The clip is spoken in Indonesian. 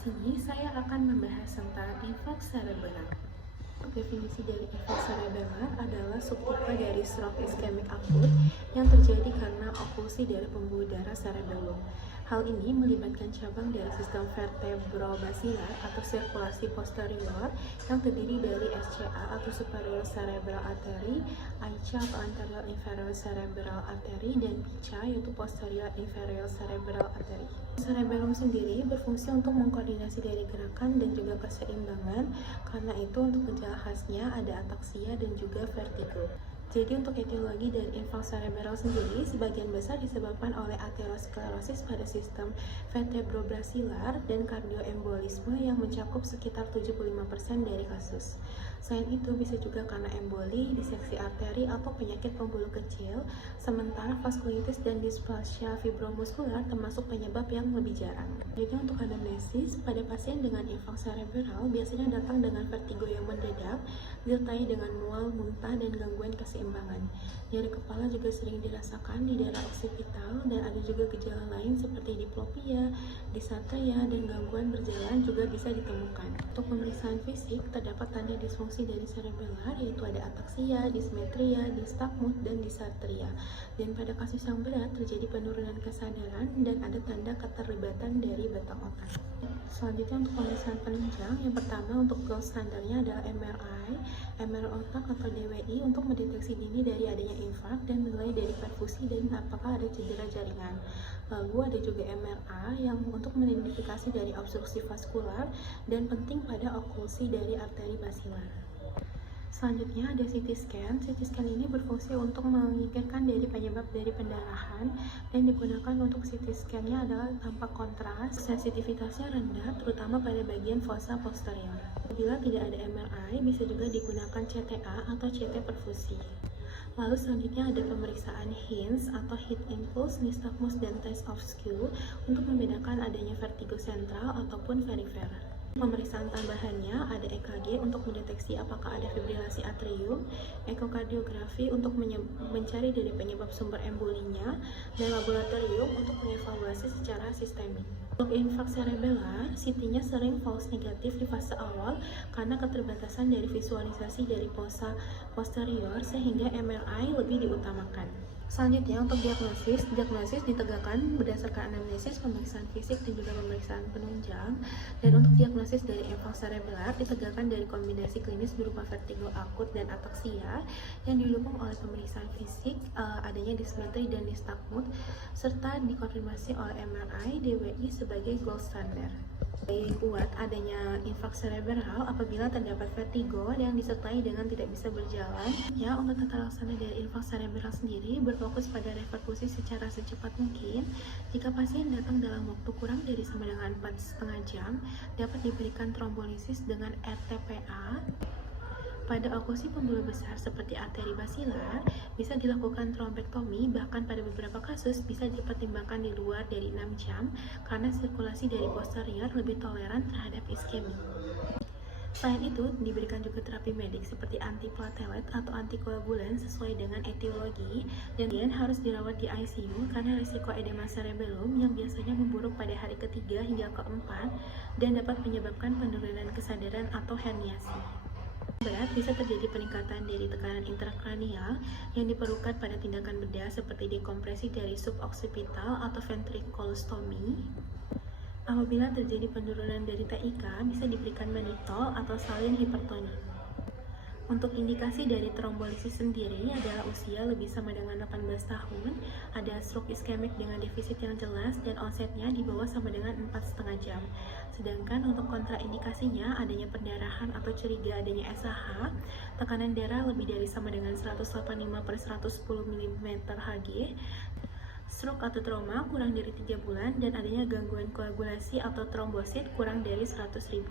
sini saya akan membahas tentang infarks cerebral. Definisi dari infarks cerebral adalah subtipe dari stroke iskemik akut yang terjadi karena oklusi dari pembuluh darah cerebellum. Hal ini melibatkan cabang dari sistem vertebrobasilar atau sirkulasi posterior yang terdiri dari SCA atau superior cerebral artery, AICA atau anterior inferior cerebral artery, dan PICA yaitu posterior inferior cerebral artery. Cerebellum sendiri berfungsi untuk mengkoordinasi dari gerakan dan juga keseimbangan. Karena itu untuk gejala khasnya ada ataksia dan juga vertigo. Jadi untuk etiologi dari infarks cerebral sendiri sebagian besar disebabkan oleh aterosklerosis pada sistem vertebrobasilar dan kardioembolisme yang mencakup sekitar 75% dari kasus. Selain itu bisa juga karena emboli, diseksi arteri atau penyakit pembuluh kecil, sementara vaskulitis dan displasia fibromuskular termasuk penyebab yang lebih jarang. Jadi untuk anamnesis, pada pasien dengan infarks cerebral biasanya datang dengan vertigo yang mendadak, disertai dengan mual, muntah, dan gangguan keseimbangan. Nyeri kepala juga sering dirasakan di daerah oksipital dan ada juga gejala lain seperti diplopia, dysarthria, dan gangguan berjalan juga bisa ditemukan. Untuk pemeriksaan fisik, terdapat tanda disfungsi dari cerebellar yaitu ada ataksia, dismetria, nystagmus, dan dysarthria. Dan pada kasus yang berat terjadi penurunan kesadaran dan ada tanda keterlibatan dari batang otak. Selanjutnya untuk pemeriksaan penunjang, yang pertama untuk gold standarnya adalah MRI otak atau DWI untuk mendeteksi dini dari adanya infark dan menilai dari perfusi dan apakah ada cedera jaringan. Lalu ada juga MRA yang untuk mengidentifikasi dari obstruksi vaskular dan penting pada oklusi dari arteri basilar. Selanjutnya ada CT scan. CT scan ini berfungsi untuk menyingkirkan dari penyebab dari pendarahan dan digunakan untuk CT scan-nya adalah tanpa kontras. Sensitivitasnya rendah terutama pada bagian fossa posterior. Bila tidak ada MRI, bisa juga digunakan CTA atau CT perfusi. Lalu selanjutnya ada pemeriksaan HINS atau Heat Impulse, Nystagmus, dan Test of Skill untuk membedakan adanya vertigo sentral ataupun perifer. Pemeriksaan tambahannya ada EKG untuk mendeteksi apakah ada fibrilasi atrium, ekokardiografi untuk mencari dari penyebab sumber embolinya, dan laboratorium untuk mengevaluasi secara sistemik. Untuk infarks cerebellar, CT-nya sering false negatif di fase awal karena keterbatasan dari visualisasi dari fossa posterior sehingga MRI lebih diutamakan. Selanjutnya untuk diagnosis ditegakkan berdasarkan anamnesis, pemeriksaan fisik, dan juga pemeriksaan penunjang. Dan untuk diagnosis dari infarks cerebellar ditegakkan dari kombinasi klinis berupa vertigo akut dan ataksia yang didukung oleh pemeriksaan fisik, adanya dismetri dan nystagmus, serta dikonfirmasi oleh MRI DWI sebagai gold standard. Yang kuat adanya infarks cerebral apabila terdapat vertigo yang disertai dengan tidak bisa berjalan. Ya, untuk tata laksana dari infarks cerebral sendiri berfokus pada reperkusi secara secepat mungkin. Jika pasien datang dalam waktu kurang dari sama dengan 4,5 jam, dapat diberikan trombolisis dengan RTPA. Pada oklusi pembuluh besar seperti arteri basilar, bisa dilakukan trombektomi, bahkan pada beberapa kasus bisa dipertimbangkan di luar dari 6 jam karena sirkulasi dari posterior lebih toleran terhadap iskemi. Selain itu, diberikan juga terapi medik seperti antiplatelet atau antikoagulan sesuai dengan etiologi, dan harus dirawat di ICU karena risiko edema cerebellum yang biasanya memburuk pada hari ketiga hingga keempat dan dapat menyebabkan penurunan kesadaran atau herniasi. Berat bisa terjadi peningkatan dari tekanan intrakranial yang diperlukan pada tindakan bedah seperti dekompresi dari suboccipital atau ventriculostomy. Apabila terjadi penurunan dari TIK, bisa diberikan mannitol atau salin hipertonik. Untuk indikasi dari trombolisis sendiri adalah usia lebih sama dengan 18 tahun, ada stroke iskemik dengan defisit yang jelas, dan onsetnya di bawah sama dengan 4,5 jam. Sedangkan untuk kontraindikasinya adanya perdarahan atau curiga adanya SAH, tekanan darah lebih dari sama dengan 185/110 mm Hg, stroke atau trauma kurang dari 3 bulan, dan adanya gangguan koagulasi atau trombosit kurang dari 100.000.